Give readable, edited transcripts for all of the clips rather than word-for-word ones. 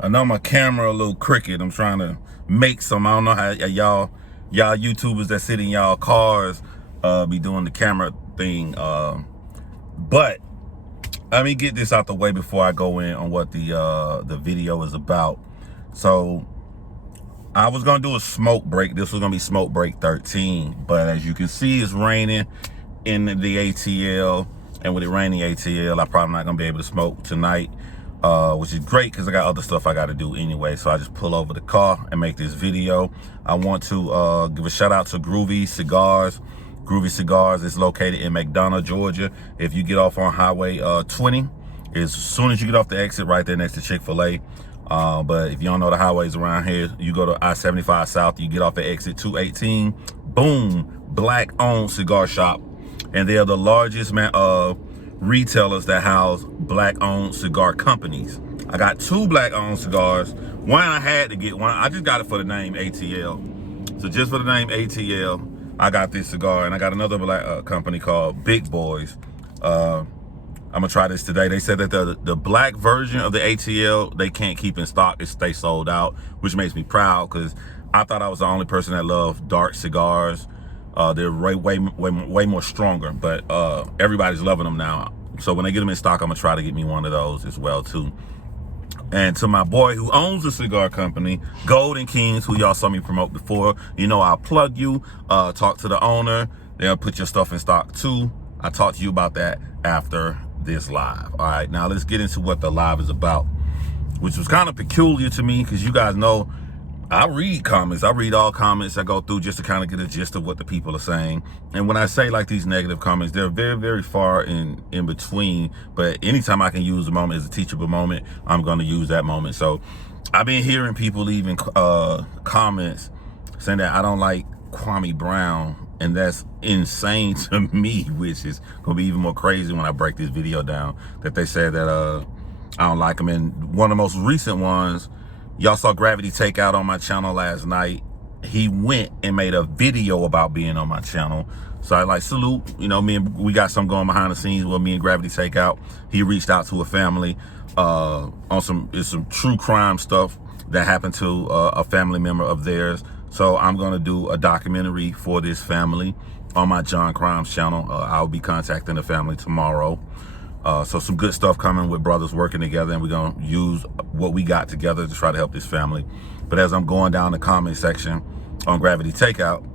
I know my camera a little crooked. I'm trying to make some. I don't know how y'all YouTubers that sit in y'all cars be doing the camera thing. But let me get this out the way before I go in on what the video is about. So I was gonna do a smoke break. This was gonna be smoke break 13, but as you can see, it's raining in the ATL, and with it raining ATL, I'm probably not gonna be able to smoke tonight, which is great because I got other stuff I got to do anyway. So I just pull over the car and make this video. I want to give a shout out to Groovy Cigars. Groovy Cigars is located in McDonough, Georgia. If you get off on Highway 20, as soon as you get off the exit, right there next to Chick-fil-A. But if you don't know the highways around here, you go to I-75 South, you get off at exit 218, boom, black-owned cigar shop. And they are the largest retailers that house black-owned cigar companies. I got 2 black-owned cigars. One I had to get one. I just got it for the name ATL. So just for the name ATL, I got this cigar. And I got another black company called Big Boys. I'm gonna try this today. They said that the black version of the ATL, they can't keep in stock. It stays sold out, which makes me proud because I thought I was the only person that loved dark cigars. They're way more stronger, but everybody's loving them now. So when they get them in stock, I'm gonna try to get me one of those as well too. And to my boy who owns the cigar company, Golden Kings, who y'all saw me promote before, you know, I'll plug you, talk to the owner. They'll put your stuff in stock too. I'll talk to you about that after this live. All right, now let's get into what the live is about, which was kind of peculiar to me because you guys know I read comments. I read all comments. I go through just to kind of get a gist of what the people are saying. And when I say like these negative comments, they're very far in between. But anytime I can use a moment as a teachable moment, I'm going to use that moment. So I've been hearing people leaving comments saying that I don't like Kwame Brown, and that's insane to me, which is gonna be even more crazy when I break this video down, that they said that I don't like him. And one of the most recent ones, y'all saw Gravity Takeout on my channel last night. He went and made a video about being on my channel. So I like salute, you know, we got something going behind the scenes with me and Gravity Takeout. He reached out to a family on some true crime stuff that happened to a family member of theirs. So I'm gonna do a documentary for this family on my John Crimes channel. I'll be contacting the family tomorrow. So some good stuff coming with brothers working together, and we're gonna use what we got together to try to help this family. But as I'm going down the comment section on Gravity Takeout,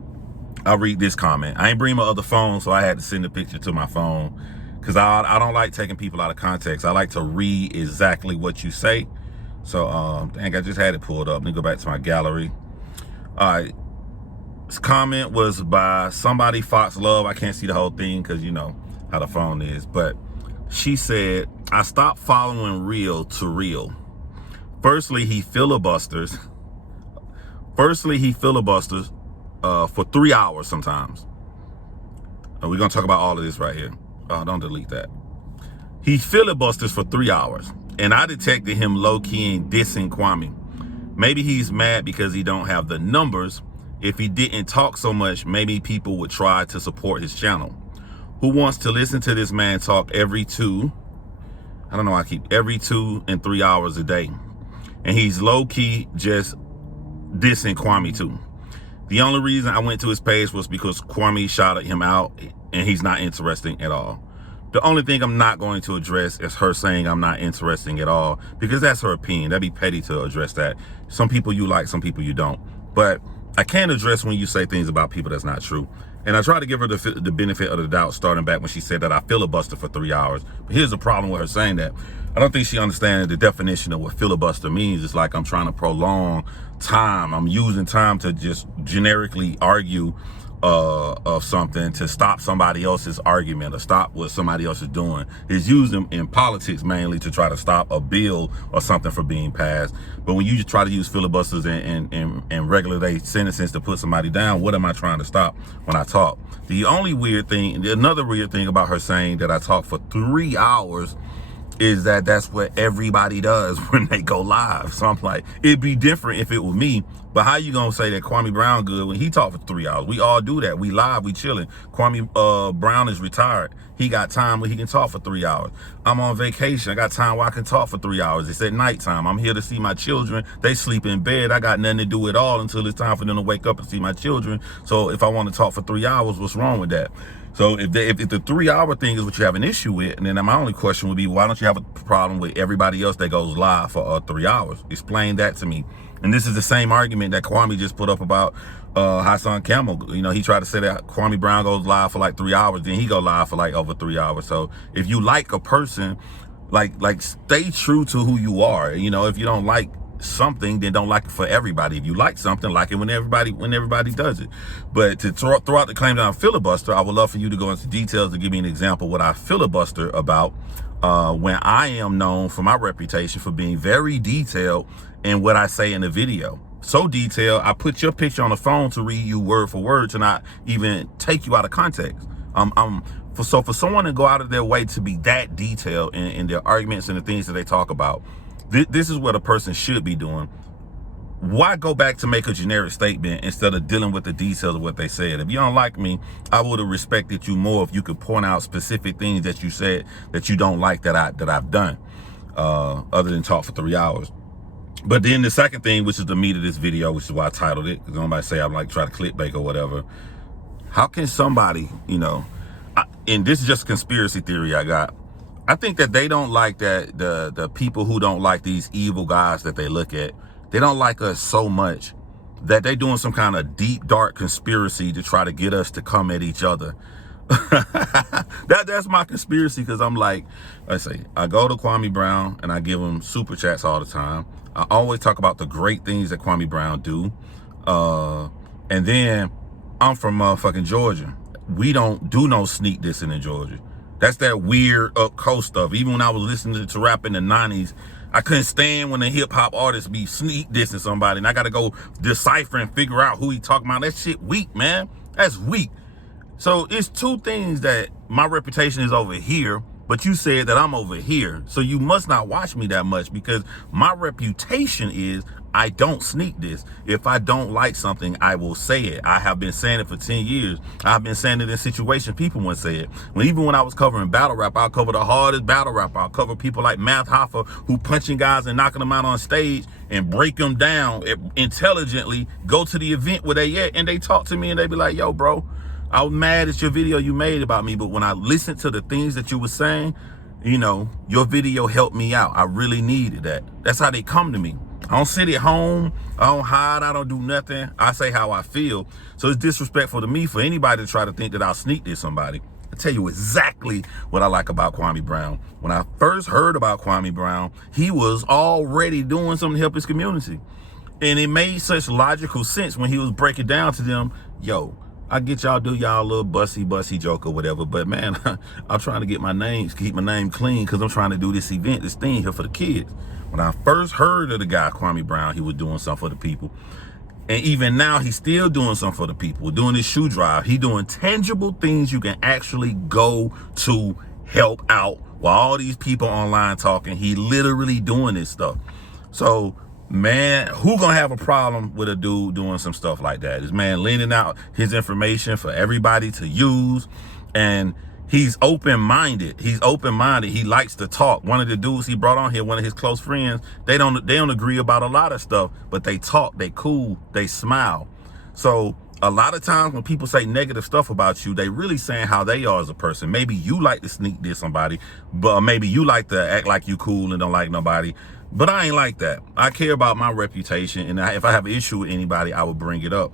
I'll read this comment. I ain't bring my other phone, so I had to send the picture to my phone because I don't like taking people out of context. I like to read exactly what you say. So dang, I just had it pulled up. Let me go back to my gallery. All right, this comment was by somebody, Fox Love. I can't see the whole thing because you know how the phone is, but she said, I stopped following Real to Real. Firstly, he filibusters for 3 hours sometimes. We're gonna talk about all of this right here. Don't delete that. He filibusters for 3 hours, and I detected him low-key and dissing Kwame. Maybe he's mad because he don't have the numbers. If he didn't talk so much, maybe people would try to support his channel. Who wants to listen to this man talk every 2 and 3 hours a day? And he's low-key just dissing Kwame too. The only reason I went to his page was because Kwame shouted him out, and he's not interesting at all. The only thing I'm not going to address is her saying I'm not interesting at all, because that's her opinion. That'd be petty to address that. Some people you like, some people you don't. But I can't address when you say things about people that's not true. And I try to give her the benefit of the doubt starting back when she said that I filibuster for 3 hours. But here's the problem with her saying that. I don't think she understands the definition of what filibuster means. It's like I'm trying to prolong time. I'm using time to just generically argue of something to stop somebody else's argument or stop what somebody else is doing. It's used in politics mainly to try to stop a bill or something from being passed. But when you just try to use filibusters and regular day sentences to put somebody down, what am I trying to stop when I talk? Another weird thing about her saying that I talk for 3 hours is that that's what everybody does when they go live. So I'm like, it'd be different if it were me. But how you gonna say that Kwame Brown good when he talked for 3 hours? We all do that. We live, we chilling. Kwame Brown is retired. He got time where he can talk for 3 hours. I'm on vacation. I got time where I can talk for 3 hours. It's at nighttime. I'm here to see my children. They sleep in bed. I got nothing to do at all until it's time for them to wake up and see my children. So if I want to talk for 3 hours, what's wrong with that? So if the 3 hour thing is what you have an issue with, and then my only question would be, why don't you have a problem with everybody else that goes live for 3 hours? Explain that to me. And this is the same argument that Kwame just put up about Hassan Camel. You know, he tried to say that Kwame Brown goes live for like 3 hours, then he go live for like over 3 hours. So if you like a person, like stay true to who you are. You know, if you don't like something, then don't like it for everybody. If you like something, like it when everybody does it. But to throw out the claim that I'm filibuster, I would love for you to go into details to give me an example what I filibuster about when I am known for my reputation for being very detailed in what I say in the video. So detailed, I put your picture on the phone to read you word for word, to not even take you out of context. So for someone to go out of their way to be that detailed in their arguments and the things that they talk about, this is what a person should be doing. Why go back to make a generic statement instead of dealing with the details of what they said? If you don't like me, I would have respected you more if you could point out specific things that you said that you don't like that I've done, other than talk for 3 hours. But then the second thing, which is the meat of this video, which is why I titled it, because nobody say I'm like try to clickbait or whatever. How can somebody, you know, and this is just a conspiracy theory I got. I think that they don't like that the people who don't like these evil guys that they look at, they don't like us so much that they doing some kind of deep, dark conspiracy to try to get us to come at each other. That's my conspiracy, because I'm like, let's say, I go to Kwame Brown and I give him super chats all the time. I always talk about the great things that Kwame Brown do. And then I'm from motherfucking Georgia. We don't do no sneak dissing in Georgia. That's that weird up coast stuff. Even when I was listening to rap in the 90s, I couldn't stand when the hip hop artists be sneak dissing somebody and I got to go decipher and figure out who he talking about. That shit weak, man. That's weak. So it's two things that my reputation is over here, but you said that I'm over here. So you must not watch me that much, because my reputation is I don't sneak this. If I don't like something, I will say it. I have been saying it for 10 years. I've been saying it in situations people wouldn't say it. Even when I was covering battle rap, I'll cover the hardest battle rap. I'll cover people like Math Hoffa, who punching guys and knocking them out on stage and break them down intelligently, go to the event where they at, and they talk to me and they be like, yo, bro, I was mad at your video you made about me, but when I listened to the things that you were saying, you know, your video helped me out. I really needed that. That's how they come to me. I don't sit at home. I don't hide. I don't do nothing. I say how I feel. So it's disrespectful to me for anybody to try to think that I'll sneak this somebody. I tell you exactly what I like about Kwame Brown. When I first heard about Kwame Brown, he was already doing something to help his community. And it made such logical sense when he was breaking down to them, yo, I get y'all do y'all little bussy joke or whatever, but man, I'm trying to get keep my name clean, because I'm trying to do this event, this thing here for the kids. When I first heard of the guy, Kwame Brown, he was doing something for the people. And even now, he's still doing something for the people. Doing his shoe drive. He doing tangible things you can actually go to help out. While all these people online talking, he literally doing this stuff. So, man, who gonna have a problem with a dude doing some stuff like that? This man lending out his information for everybody to use, and he's open-minded. He likes to talk. One of the dudes he brought on here, one of his close friends, they don't agree about a lot of stuff, but they talk, they cool, they smile. So a lot of times when people say negative stuff about you, they really saying how they are as a person. Maybe you like to sneak diss somebody, but maybe you like to act like you cool and don't like nobody. But I ain't like that. I care about my reputation, and if I have an issue with anybody, I would bring it up.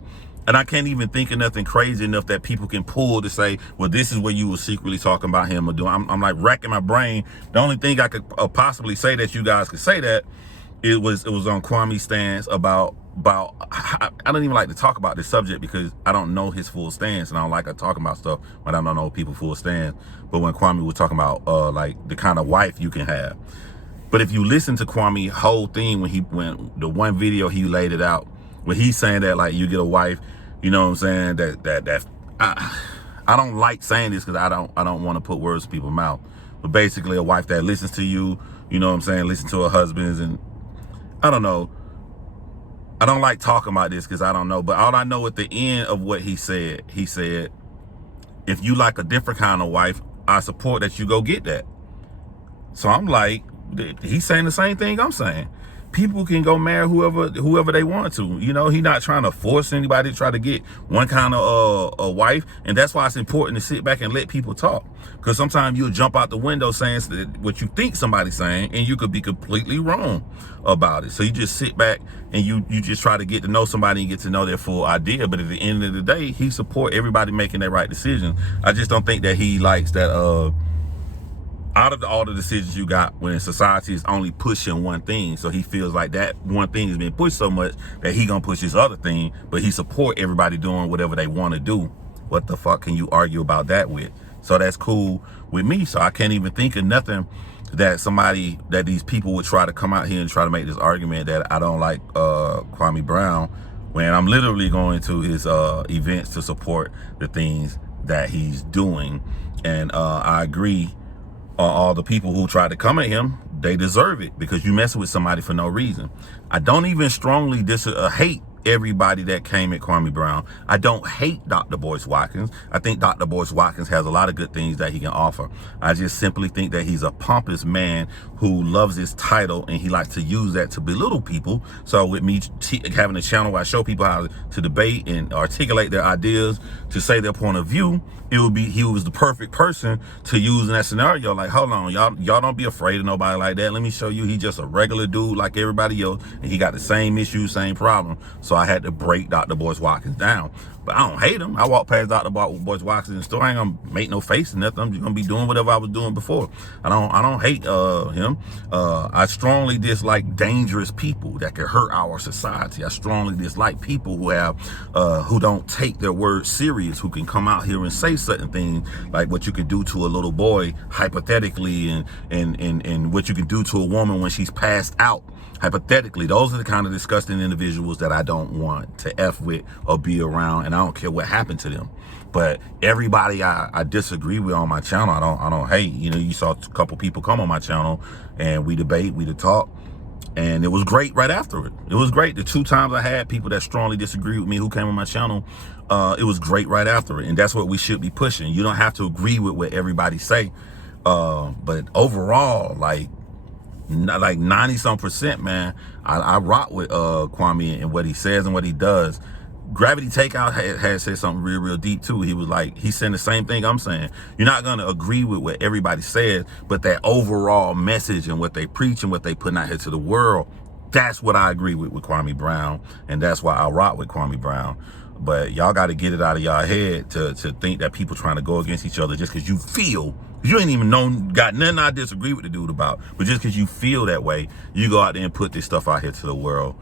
And I can't even think of nothing crazy enough that people can pull to say, well, this is where you were secretly talking about him or doing. I'm like racking my brain. The only thing I could possibly say that you guys could say that it was on Kwame's stance about I don't even like to talk about this subject because I don't know his full stance, and I don't like talking about stuff when I don't know people's full stance. But when Kwame was talking about like the kind of wife you can have. But if you listen to Kwame's whole thing when the one video he laid it out, when he's saying that like you get a wife, you know what I'm saying, that I don't like saying this because I don't want to put words in people's mouth. but basically a wife that listens to you, you know what I'm saying, listen to her husbands. And I don't know, I don't like talking about this because I don't know, but all I know at the end of what he said, if you like a different kind of wife, I support that you go get that. So I'm like, he's saying the same thing I'm saying. People can go marry whoever they want to. You know, he's not trying to force anybody to try to get one kind of a wife. And that's why it's important to sit back and let people talk. Because sometimes you'll jump out the window saying what you think somebody's saying, and you could be completely wrong about it. So you just sit back and you just try to get to know somebody and get to know their full idea. But at the end of the day, he support everybody making their right decision. I just don't think that he likes that out of all the decisions you got when society is only pushing one thing. So he feels like that one thing is being pushed so much that he gonna push his other thing, but he support everybody doing whatever they want to do. What the fuck can you argue about that with? So that's cool with me. So I can't even think of nothing that these people would try to come out here and try to make this argument that I don't like Kwame Brown, when I'm literally going to his events to support the things that he's doing. And I agree, all the people who try to come at him, they deserve it, because you messing with somebody for no reason. I don't even strongly hate everybody that came at Kwame Brown. I don't hate Dr. Boyce Watkins. I think Dr. Boyce Watkins has a lot of good things that he can offer. I just simply think that he's a pompous man who loves his title, and he likes to use that to belittle people. So with me having a channel where I show people how to debate and articulate their ideas, to say their point of view, he was the perfect person to use in that scenario. Like, hold on, y'all don't be afraid of nobody like that. Let me show you, he just a regular dude like everybody else, and he got the same issues, same problem. So I had to break Dr. Boyce Watkins down. But I don't hate him. I walk past Dr. Boyce Watkins in the store. I ain't gonna make no face or nothing. I'm just gonna be doing whatever I was doing before. I don't hate him. I strongly dislike dangerous people that can hurt our society. I strongly dislike people who don't take their words serious, who can come out here and say certain things like what you could do to a little boy hypothetically, and what you can do to a woman when she's passed out hypothetically. Those are the kind of disgusting individuals that I don't want to F with or be around, and I don't care what happened to them. But everybody I disagree with on my channel, I don't hate. You know, you saw a couple people come on my channel and we debate, we talk, and it was great right after it. It was great. The 2 times I had people that strongly disagree with me who came on my channel, it was great right after it. And that's what we should be pushing. You don't have to agree with what everybody say, but overall, like 90-some%, man, I rock with Kwame and what he says and what he does. Gravity Takeout had said something real deep too. He was like, he's saying the same thing I'm saying. You're not gonna agree with what everybody says, but that overall message and what they preach and what they putting out here to the world, that's what I agree with Kwame Brown, and that's why I rock with Kwame Brown. But y'all got to get it out of y'all head to think that people trying to go against each other just because you feel, you ain't even got nothing I disagree with the dude about, but just because you feel that way, you go out there and put this stuff out here to the world.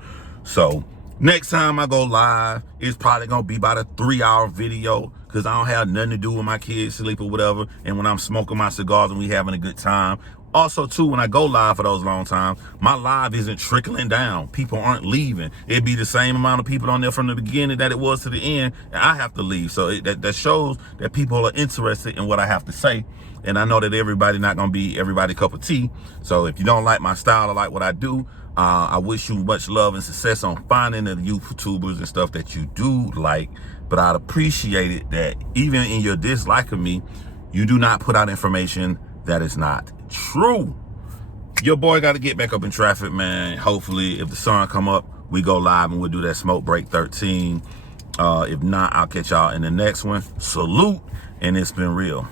So next time I go live, it's probably gonna be about a 3-hour video, because I don't have nothing to do with my kids sleep or whatever, and when I'm smoking my cigars and we having a good time. Also too, when I go live for those long times, my live isn't trickling down. People aren't leaving. It'd be the same amount of people on there from the beginning that it was to the end, and I have to leave. So that shows that people are interested in what I have to say. And I know that everybody not gonna be everybody's cup of tea. So if you don't like my style or like what I do, I wish you much love and success on finding the YouTubers and stuff that you do like. But I'd appreciate it that even in your dislike of me, you do not put out information that is not true. Your boy got to get back up in traffic, man. Hopefully, if the sun come up, we go live and we'll do that Smoke Break 13. If not, I'll catch y'all in the next one. Salute, and it's been real.